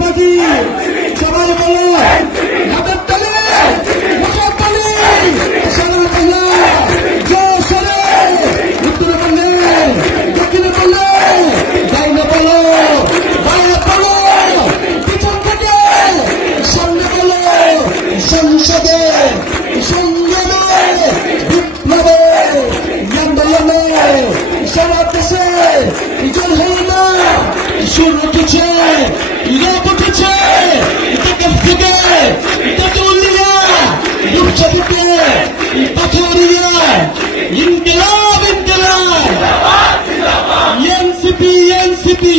party সবাই বলো হাতের তালে মুখের তালে সারা বাংলা জোরে উত্তরে বললে দক্ষিণে বললে ডাইনে বলো বাইরে বলো পিছন থেকে সামনে বলো সংসদে সংগ্রামে বিপ্লবে আন্দোলনে সারা দেশে জয় হল না সুর উঠেছে রব উঠেছে থেকে তাকে উল্লিয়া রূপসা থেকে পাথরিয়া ইনকিলাব ইনকিলাব এনসিপি এনসিপি